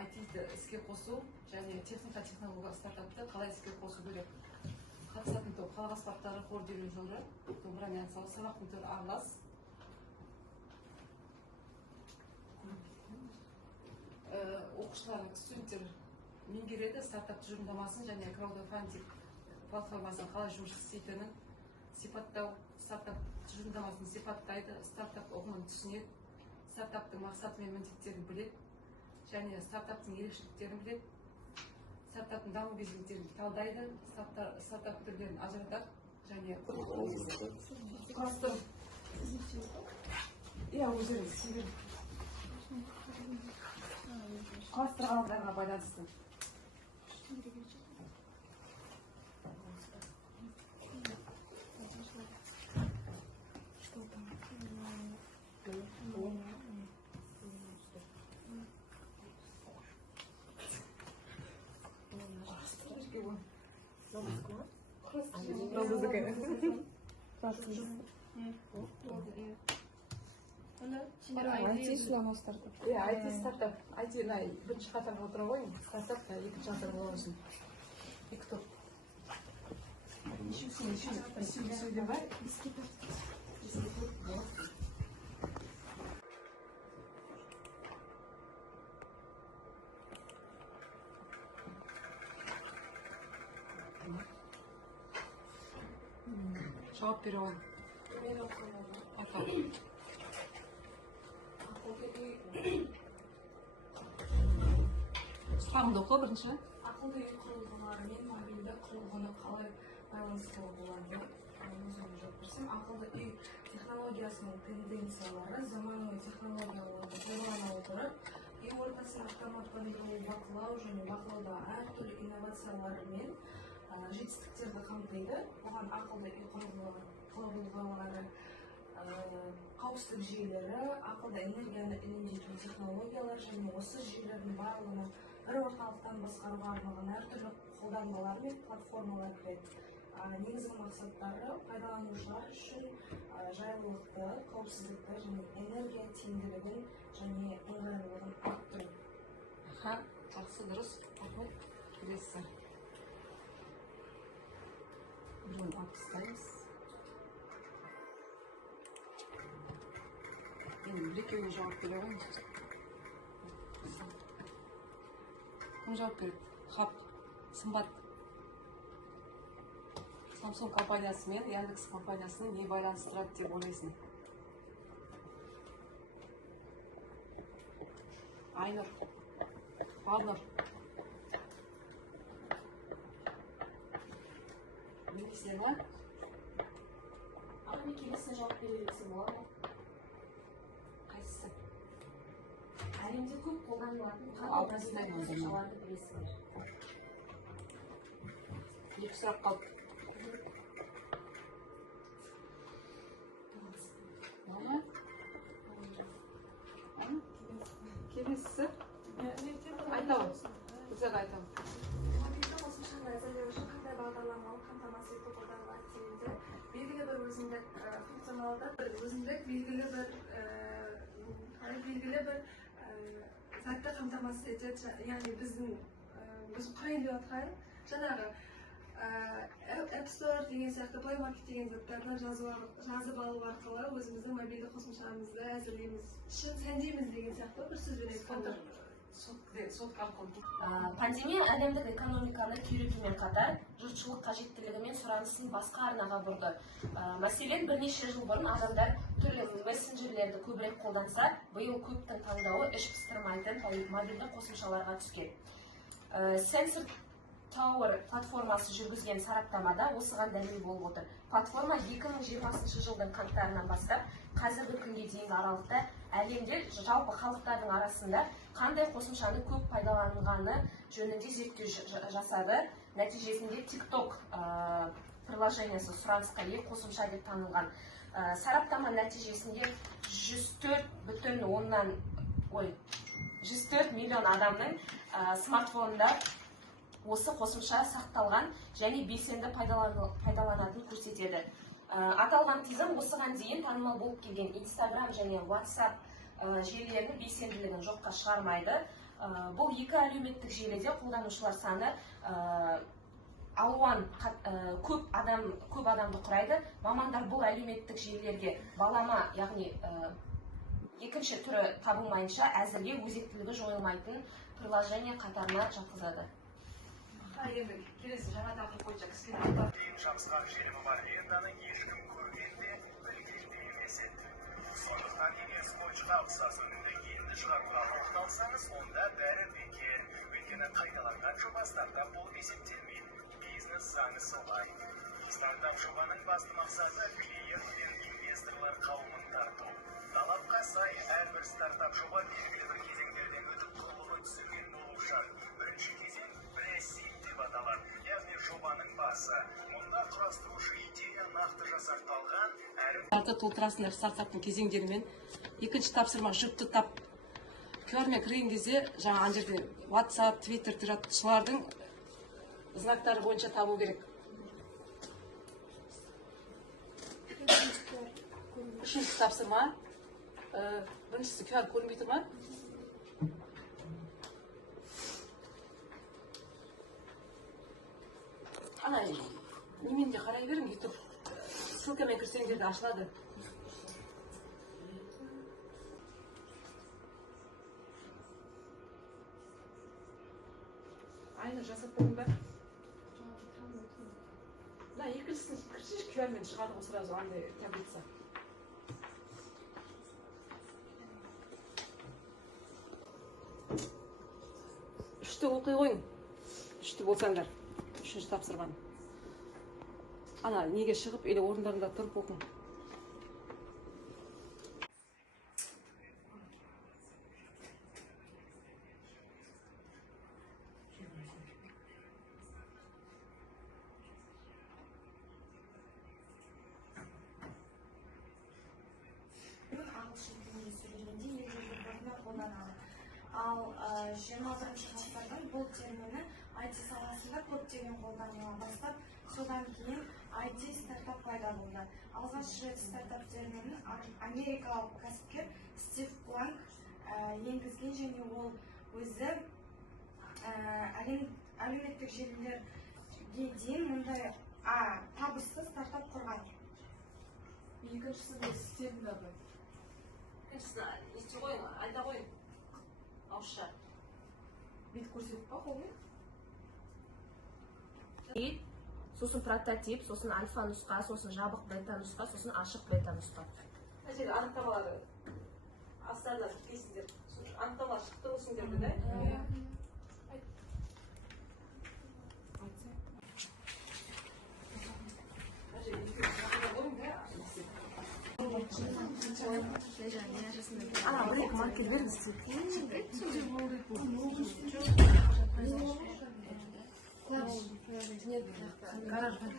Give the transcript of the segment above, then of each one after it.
IT-ді іске қосу және техника технологиялық стартапты қалай іске қосу керек. Қатысатын топ қалалық аспаптары қор дирижері, домбырамен сабақтың түрі аралас. Оқушылар, студенттер меңгереді стартап тұжырымдамасын және краудфандинг платформасын қалай жұмыс істейтінін сипаттау, стартап тұжырымдамасын сипаттайды, стартап ұғымын түсінеді, стартаптың мақсаты мен міндеттерін біледі және стартаптың ерекшеліктерін біледі, стартаптың даму белгілерін талдайды, стартап түрлерін ажыратады және кластер кластер ғалымдарға байланысты. IT стартап, IT бірінші қатарға отыра ғой, стартап та екінші қатарға болсын. Екі топ. Сөйлем бар? Жауап бере ол. Сұрағымды оқы бірінші. Ақылды үй құрылғылары мен мобильді құрылғыны қалай байланыстыруға болады? Өзіме жауап берсем, ақылды үй технологиясының тенденциялары заманауи технологияларды пайдалана отырып, үй ортасын автоматтандыру, бақылау және бақылауда әртүрлі инновациялар мен жетістіктерді қамтиды. Оған ақылды үй құрылғылары, қауіпсіздік жүйелері, ақылды энергияны үнемдейтін технологиялар және осы жүйелердің барлығын бір орталықтан басқаруға арналған әртүрлі қолданбалар мен платформалар кіреді. Негізгі мақсаттары пайдаланушылар үшін жайлылықты, қауіпсіздікті және энергия тиімділігін және ыңғайлылығын арттыру. Жақсы, дұрыс. Рахмет. Келесі. Біреуін алып тастаймыз. Енді бір-екеуіне жауап бере қойыңыз. Кім жауап береді? Хаб, Сымбат. Samsung компаниясы мен Яндекс компаниясының не байланыстырады деп ойлайсың? Айнұр, Балнұр. Білесіздер ма? Мен келесіне жауап бере берсем болады ма? Қайсысы? Әлемде көп қолданылатын қосымшаларды білесіздер. Екі сұрақ қалды. Келесісі? Айтамын. Güzel айтамын. Мобильді қосымшаны әзірлеу үшін қандай бағдарламалық қамтамасыз ету қолданылады дегенде, белгілі бір өзіндік функционалды, белгілі бір затты қамтамасыз етеді. Яғни біз құрайын деп жатқан жаңағы App Store деген сияқты Play Market деген заттардан жазып алу арқылы өзіміздің мобильді қосымшамызды әзірлейміз. Сәндейміз деген сияқты бір сөзбен айтқанда. Пандемия әлемдік экономиканы күйретумен қатар, жұртшылық қажеттілігі мен сұранысын басқа арнаға бұрды. Мәселен, бірнеше жыл бұрын адамдар түрлі мессенджерлерді көбірек қолданса, биыл көптің таңдауы іш пыстырмайтын мобильді қосымшаларға түскен. Sensor Tower платформасы жүргізген сараптамада осыған дәлел болып отыр. Платформа 2020 жылдың қаңтарынан бастап қазіргі күнге дейінгі аралықта әлемде жалпы халықтардың арасында қандай қосымшаны көп пайдаланғаны жөнінде зерттеу жасады. Нәтижесінде TikTok приложениясы сұранысқа ие қосымша деп танылған. Сараптама нәтижесінде 104 миллион адамның смартфонында осы қосымша сақталған және белсенді пайдаланатын көрсетеді. Аталған тізім осыған дейін танымал болып келген Instagram және WhatsApp желілерінің белсенділігін жоққа шығармайды. Бұл екі әлеуметтік желіде қолданушылар саны алуан көп адамды құрайды. Мамандар бұл әлеуметтік желілерге балама, яғни екінші түрі табылмайынша әзірге өзектілігі жойылмайтын приложение қатарына жатқызады. Енді келесі жаңа тақырып бойынша кішкене жабысқан желімі бар лентаны ешкім көрген де білген де емес еді. Сондықтан егер спортшыға ұқсас өнімді енді шығаруға тоқталсаңыз, онда бәрі бекер. Өйткені қайталанған жоба стартап болып есептелмейді. Бизнес заңы солай. Стартап жобаның басты мақсаты клиент пен инвесторлар қауымын тарту. Талапқа сай әрбір стартап жоба белгілі бір кезеңдерден өтіп толығы түсірген болуы шарт. Бірінші кезең пресс-сид деп аталады, яғни жобаның басы. Мұнда құрастырушы идея нақты жасақталған әрі толтырасыңдар стартаптың кезеңдерімен. Екінші тапсырма жұпты тап. QR-мен кірген кезде жаңа ана жерде WhatsApp, Twitter тұрады. Солардың знактары бойынша табу керек. Үшінші тапсырма. Біріншісі QR көрінбей тұр ма? Ана немен де қарай берің, YouTube ссылкамен кірсеңдер де ашылады. Айны жасап қойдың ба? Да, екіншісін кірсеш QR-мен шығарды ғой сразу андай таблица. Үшті оқи қойың. Үшті болсаңдар. Үшінші тапсырған. Ана неге шығып, или орындарында тұрып оқың. Ал 21-ші ғасырдың бұл термині IT саласында көптеген қолданыла бастап, содан кейін IT стартап пайда болды. Алғаш рет стартап терминін америкалық кәсіпкер Стив Бланк енгізген, және ол өзі әлеуметтік желілерге дейін мұндай табысты стартап құрған. Екіншісі де істедің бе? Екіншісі ести қойың, айта қойың. Ауызша. Бет көрсетіп па қолмен? Сосын прототип, сосын альфа нұсқа, сосын жабық бета нұсқа, сосын ашық бета нұсқа. Әжелі анықтамалары астарына кейсіңдер. Анықтамалар шықты болсыңдер бі, да? Buraya market verir misin? Garaj var.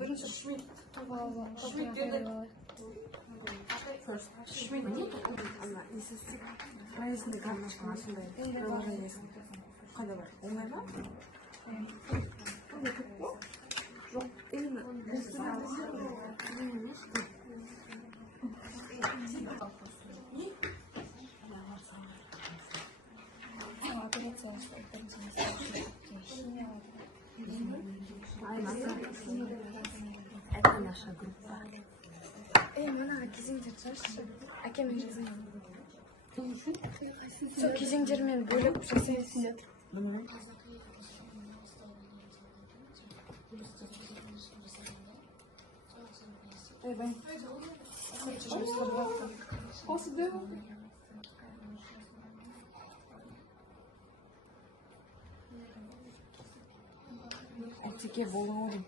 Birinci Schmidt. Schmidt dedi. Schmidt değil mi? Allah, neyse. Rayısını kalmış masumda. Қайда бар? Оңай ма? Жоқ, еліні. Это наша группа. Мына кезеңдер жазшы. Әкемен жазайын. Сол кезеңдермен бөліп жасайсың. Әйтеке болуы.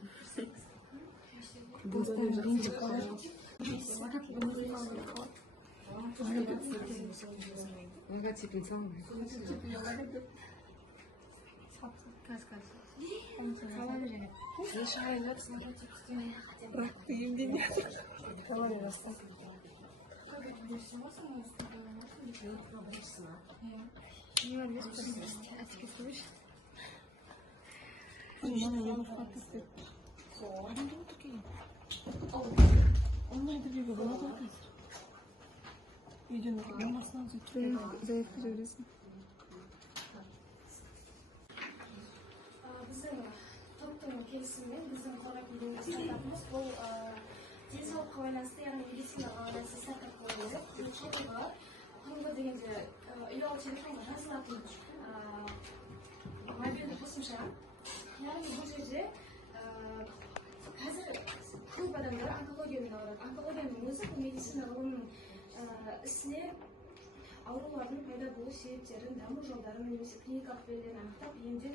Логотипін салың. Бірақ үйімде не? Қалай бастап? Онлайн интервьюге болады ма қазір? Видеоны болмасынан заявка жібересің. Біздің топтың келісімімен біздің қорап үйренген стартапымыз бұл денсаулыққа байланысты, яғни медицинаға байланысты стартап қойылды. Жалпыға құрылғы дегенде ұялы телефонға жазылатын мобильді қосымша. Яғни бұл жерде қазір көп адамдар онкологиямен ауырады. Онкологияның өзі бұл медицина ғылымының ісіне аурулардың пайда болу себептерін, даму жолдарын немесе клиникалық белгілерін анықтап, емдеу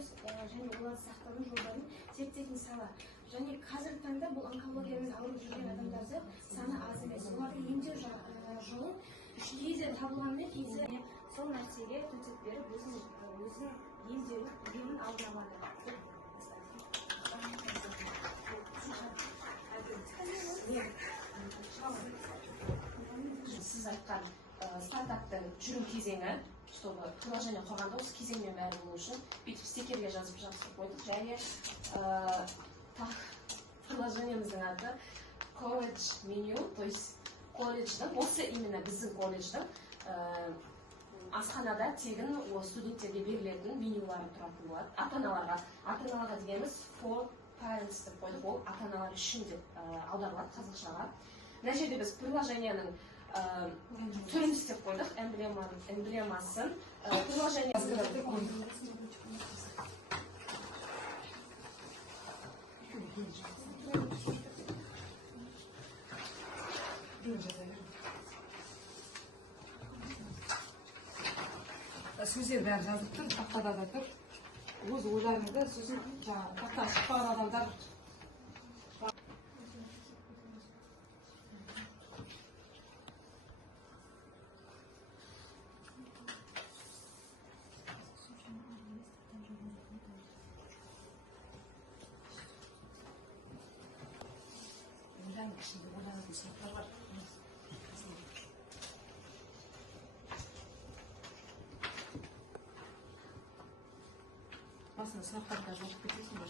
және оларды сақтаудың жолдарын зерттейтін сала. Және қазіргі таңда бұл онкологиямен ауырып жүрген адамдарды саны аз емес. Оларды емдеу жолы кейде табылғанымен кейде сол нәрсеге төтеп беріп, өзінің емін алдын алады. Сіз айтқан стартаптың жүрім кезеңі, чтобы приложение құрғанда осы кезеңмен бәрі болу үшін бүйтіп стикерге жазып қойдық. Және приложениеміздің аты колледж меню, то есть колледждің, осы именно біздің колледждің асханада тегін студенттерге берілетін менюлары тұратын болады. Ата-аналарға дегеніміз for parents деп қойдық, ол ата-аналар үшін деп аударылады қазақшаға. Мына жерде біз приложениенің түрін істеп қойдық, эмблемасын. Приложение сөздер бәрі жазып тұр, тақтада да тұр. Өз ойларыңызды сосын тақтан шықпаған адамдар ішінде ойланатын сұрақтар бар. Басына сұрақтарға жауап кетесің бе?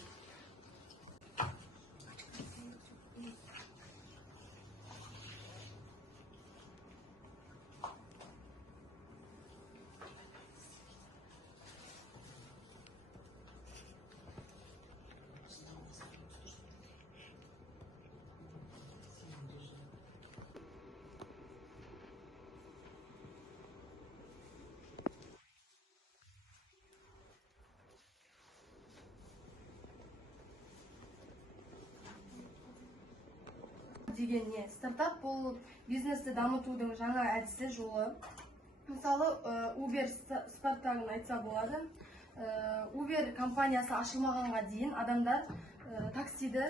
деген не? Стартап бұл бизнесті дамытудың жаңа әдісі жолы. Мысалы, Uber стартапын айтса болады. Uber компаниясы ашылмағанға дейін адамдар таксиді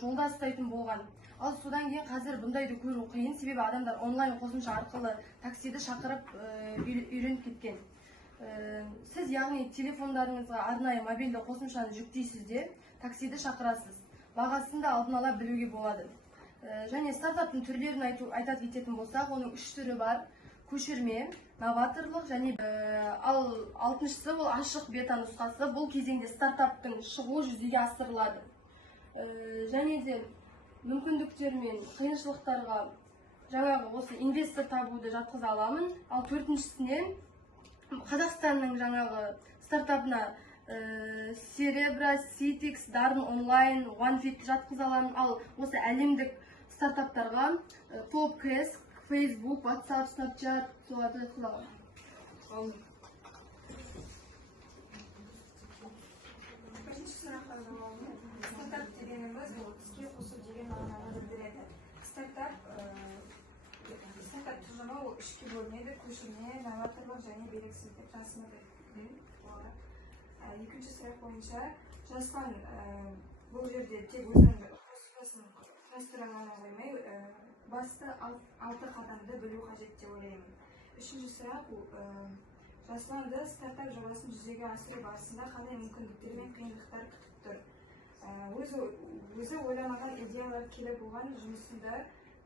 жолда ұстайтын болған. Ал содан кейін қазір бұндайды көру қиын, себебі адамдар онлайн қосымша арқылы таксиді шақырып үйреніп кеткен. Сіз яғни телефондарыңызға арнайы мобильді қосымшаны жүктейсіз де таксиді шақырасыз. Бағасын да алдын ала білуге болады. Және стартаптың түрлерін айтат кететін болсақ, оның 3 түрі бар: көшірме, новаторлық және ал 6-шысы ол ашық бета нұсқасы. Бұл кезеңде стартаптың шығуы жүзеге асырылады. Және де мүмкіндіктер мен қиыншылықтарға жаңағы осы инвестор табуды жатқыза аламын. Ал 4-шісіне Қазақстанның жаңағы стартапына Cerebra, Citix, Дарын онлайн, OneFit жатқыза аламын. Ал осы әлемдік стартаптарға Topcast, Facebook, WhatsApp, Snapchat соларды қылаламын. Бірінші сұраққа жауабым, стартап дегеніміз бұл іске қосу деген мағынаны білдіреді. Стартап тұжырымы ол 3-ке бөлінеді: көшірме, новаторлық және белгісіздік жасылдық. Екінші сұрақ бойынша, Жасұлан бұл жерде тек өзінің қосымшасын құрастыра ғана қоймай, басты 6 қадамды білу қажет деп ойлаймын. Үшінші сұрақ, Жасұланды стартап жобасын жүзеге асыру барысында қандай мүмкіндіктер мен қиындықтар күтіп тұр. Өзі ойламаған идеялар келіп оған жұмысында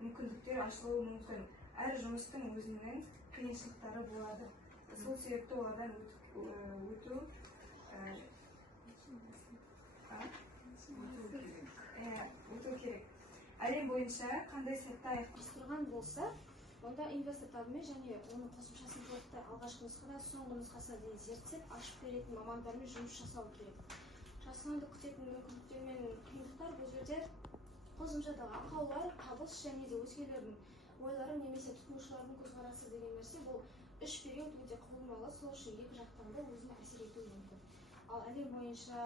мүмкіндіктер ашылуы мүмкін. Әр жұмыстың өзінің қиыншылықтары болады. Сол себепті олардан өту өтүү керек. Әлем боюнча кандай сайтта аякташтырган болса, онда инвестор табымен және оның кошумчасын толуктай алгачкы нускада соңку нускасына дейин зерттеп, ашып беретін мамандармен жұмыс жасау керек. Жасанды күтетін мүмкіндіктер мен қиындықтар бұл жерде қосымшадағы ақаулар, табыс және де өзгелердің ойлары немесе тұтынушылардың көзқарасы деген нәрсе бұл үш период өте құбылмалы, сол үшін екі жақтан да өзіне әсер етуі мүмкін. Ал әлем бойынша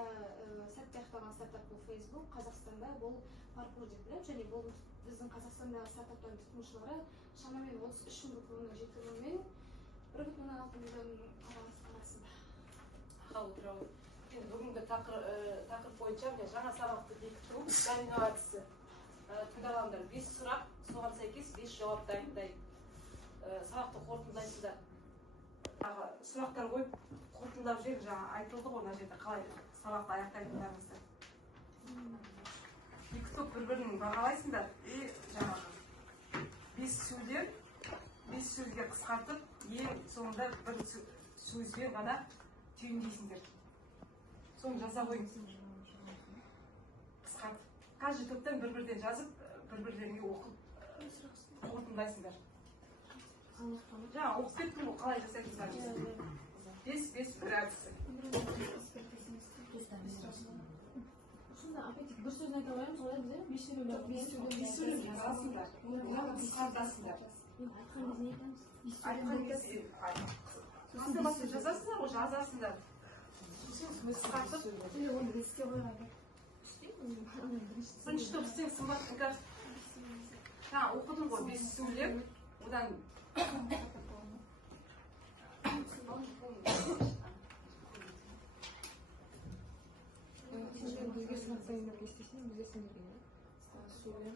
сәтті аяқталған стартап бұл Facebook, Қазақстанда бұл Паркур деп білем, және бұл біздің Қазақстандағы стартаптардың тұтынушылары шамамен 33 мың тонна жеткізілумен 1,6 миллион арасында. Бүгінгі тақырып бойынша жаңа сабақты бекіту, дәл инновация. Тыңдағандар 5 сұрақ, соған сәйкес 5 жауап дайындайды. Сабақты қорытындылайсыздар. Сұрақтар қойып, қорытындылап жүрек, жаңа айтылды ғой, мына жерде қалай сабақты аяқтайтындарыңызды. Бекітіп бір-бірін бағалайсыңдар. Жаңағы 5 сөзге қысқартып, ең соңында бір сөзбен ғана түйіндейсіңдер. Соны жасап қойыңыз. Қысқартып. Каждый топтан бір-бірден жазып, бір-бірлеріне оқып қорытындылайсыңдар. Жаңа оқып кеттім ғой, қалай жасайтындар. 5 градусы. Сонда апетик бір сөзін айта қоямыз, олай бізде 5 сөйлем жазасыңдар. Оны қысқартасыңдар. Айтқан кезде басып жазасыңдар ғой, жазасыңдар. Қысқартып, оны есте қойған. Бірінші топ сен сымбаттыңдар. Оқыдың ғой 5 сөйлем, одан Бізге сынақтайындар естесін, бізге сындырген. Сөйлем.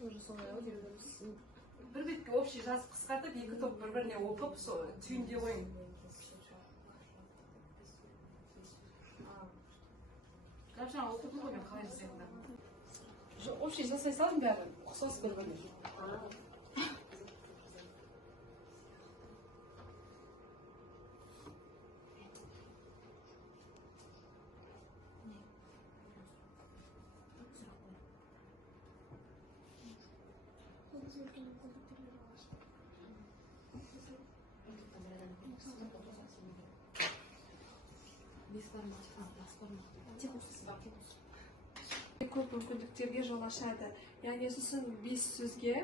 Тоже солай ау деп бір бетке общий жазып қысқартып, екі топ бір-біріне оқып, түйінде қойын. Жаңа оқыдың ғой, мен қалай жасайтындар. Общий жасай салдым бәрі, ұқсас бір-біріне. Көп мүмкіндіктерге жол ашады. Яғни сосын 5 сөзге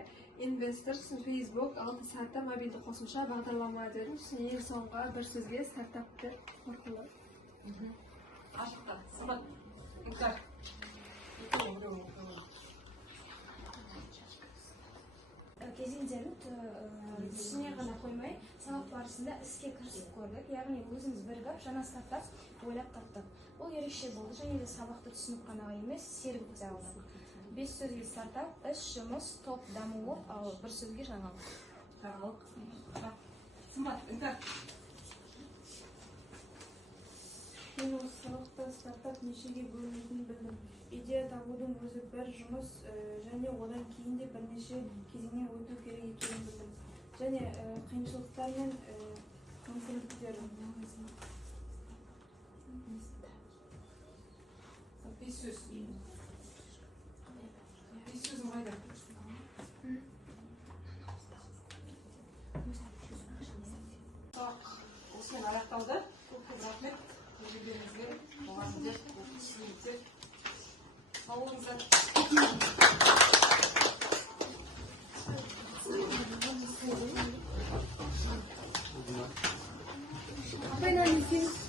инвестор, сосын Facebook, 6 сартап, мобильді қосымша, бағдарлама дедім. Сосын ең соңға бір сөзге стартапты қорқылы. Ашықта, сымат, үңкар. Кезеңдерін түсіне ғана қоймай, сабақ барысында іске кірісіп көрдік. Яғни өзіміз бірігіп, жаңа стартап ойлап таптық. Бұл ерекше болды, және де сабақты түсініп қана емес, сергіп те алдық. 5 сөзге стартап, іс, жұмыс, топ, дамуы, ал бір сөзге жаңалық. Жаңалық. Сымат, үңкар. Мен осы сабақта стартап нешеге бөлінетінін білдім. Идея табудың өзі бір жұмыс және одан кейін де бірнеше кезеңнен өту керек екенін білдім. Және қиыншылықтар мен мүмкіндіктер. 5 сөз. 5 сөзім қайда? Осымен аяқталды. Көп рахмет. Өздеріңізге, мұғалімдер, студенттер. Сау болыңыздар. Апай, нәлесің?